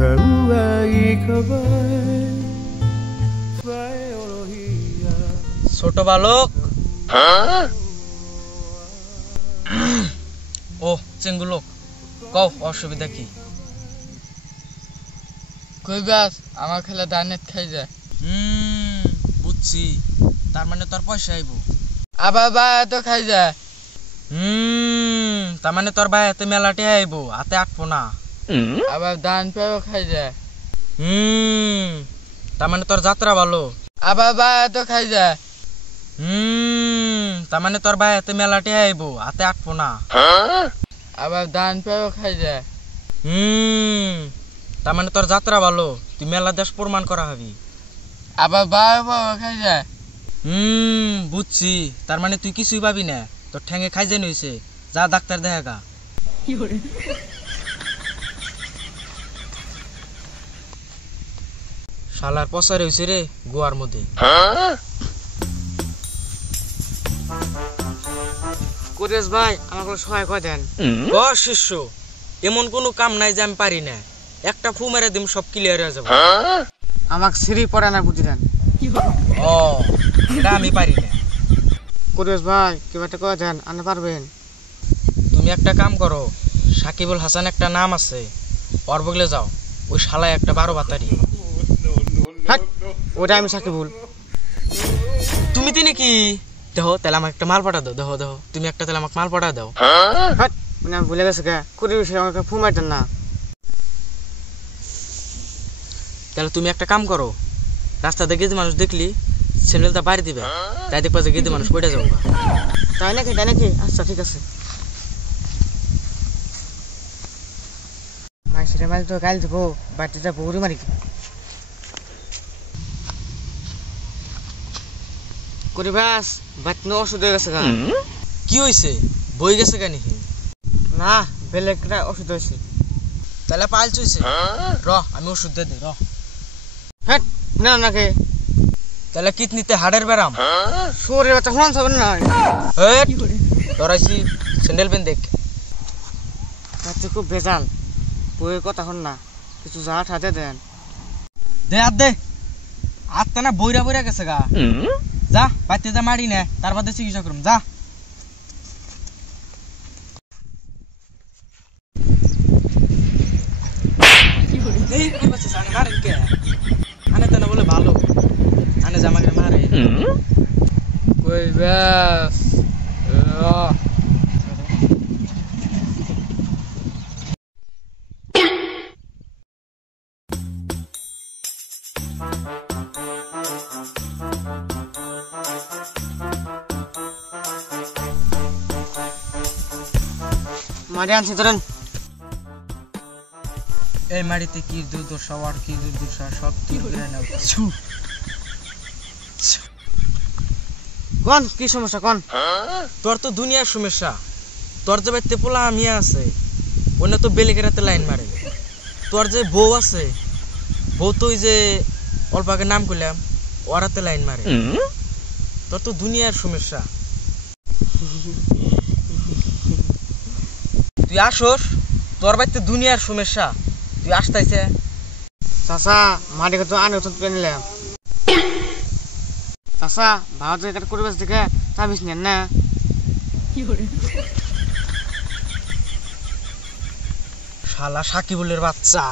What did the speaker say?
ছোট বালক ও চেঙ্গুলোক কও অসুবিধা কি? কই বাস আমার খেলা দানেত খাই যায়। বুঝছি, তার মানে তোর পয়সা আইব। আবার বা এত খাই যায়। তার মানে তোর ভাই হাতে মেলাটে আইব, হাতে আটবো না। আবার দান পেও খাই যায়। তার মানে তোর যাত্রা ভালো। আবার বা এত খাই যায়। তার মানে তোর ভাই হাতে মেলাটে আইব, হাতে আটবো না। আবার দান পেও খাই যায়। তার মানে তোর যাত্রা ভালো, তুই মেলা দেশ প্রমাণ করা হবি। আবার বা বাবা খাই যায়। বুঝছি, তার মানে তুই কিছুই পাবি না, তোর ঠ্যাঙে খাইজেন হইছে। যা ডাক্তার দেখা গা। শালার পসার হইছে রে গোয়ার মধ্যে। কুরেশ ভাই আমাকে সহায় করে দেন। ও শিষ্য, এমন কোনো কাম নাই যে আমি পারি না। একটা ফু মেরে দিম, সব ক্লিয়ার হয়ে যাবে। আমাকে সিঁড়ি পড়ে না বুঝি দেন। ও এটা আমি পারি না। কুরেশ ভাই কেউ একটা করে দেন, আনতে পারবেন? তুমি একটা কাম করো, সাকিবুল হাসান একটা নাম আছে, ওর বগলে যাও। ওই শালায় একটা 12 বাতারি। ওটা আমি সাকিবুল। তুমি তিনি কি দেখো, তাহলে আমাকে একটা মাল পাঠা দাও। দেখো দেখো, তুমি একটা তাহলে আমাকে মাল পাঠা দাও। মানে আমি ভুলে গেছে কে কুরেশ আমাকে ফু মারতেন না। তাহলে তুমি একটা কাম করো, রাস্তাতে গেদে মানুষ দেখলি স্যান্ডেলটা বাড়ি দিবে, তাই দেখবা যে গেদে মানুষ পড়ে যাবো। তাই নাকি? তাই নাকি? আচ্ছা ঠিক আছে। মাইসিরে মাইল তো গাইল দেবো, বাড়িতে বৌরি মারি। করিবাস বাড়িতে ওষুধ হয়ে গেছে গা। কি হয়েছে? বই গেছে কেন? না বেলেগরা ওষুধ হয়েছে। তাহলে পাইলস হয়েছে। র আমি ওষুধ দিয়ে দিই। র হ্যাঁ না নাকি? তাহলে কিডনিতে হাড়ের ব্যারাম। শরীর বাচ্চা হন সবেন না। ডরাইছি, স্যান্ডেল পেন দেখ। বাচ্চা খুব ভেজাল, বইয়ের কথা হন না, কিছু যা ঠাতে দেন। দে হাত দে। হাতটা না বইরা বইরা গেছে গা। যা বাড়িতে যা মারি না, তার বাদে চিকিৎসা করুম। যা আনে তো না বলে ভালো, আনে জামাকে মারে। কই ব্যাস মারি আনছি ধরেন। এই মাটিতে কি দুর্দশা আর কি দুর্দশা সব তুই করে নাও। কোন কি সমস্যা কোন? তোর তো দুনিয়ার সমস্যা। তোর যে বাড়িতে পোলা আমি আছে, অন্য তো বেলেগেরাতে লাইন মারে। তোর যে বউ আছে, বউ তো ওই যে অল্প আগে নাম করলাম, ওরাতে লাইন মারে। তোর তো দুনিয়ার সমস্যা। তুই আসোস, তোর বাড়িতে দুনিয়ার সমস্যা, তুই আসতাইছে। চাচা মাটি তো আনে ওষুধ পেয়ে নিলাম। চাচা ভারত একটা পরিবেশ দেখে চাবিস নেন না। শালা সাকিবুলের বাচ্চা।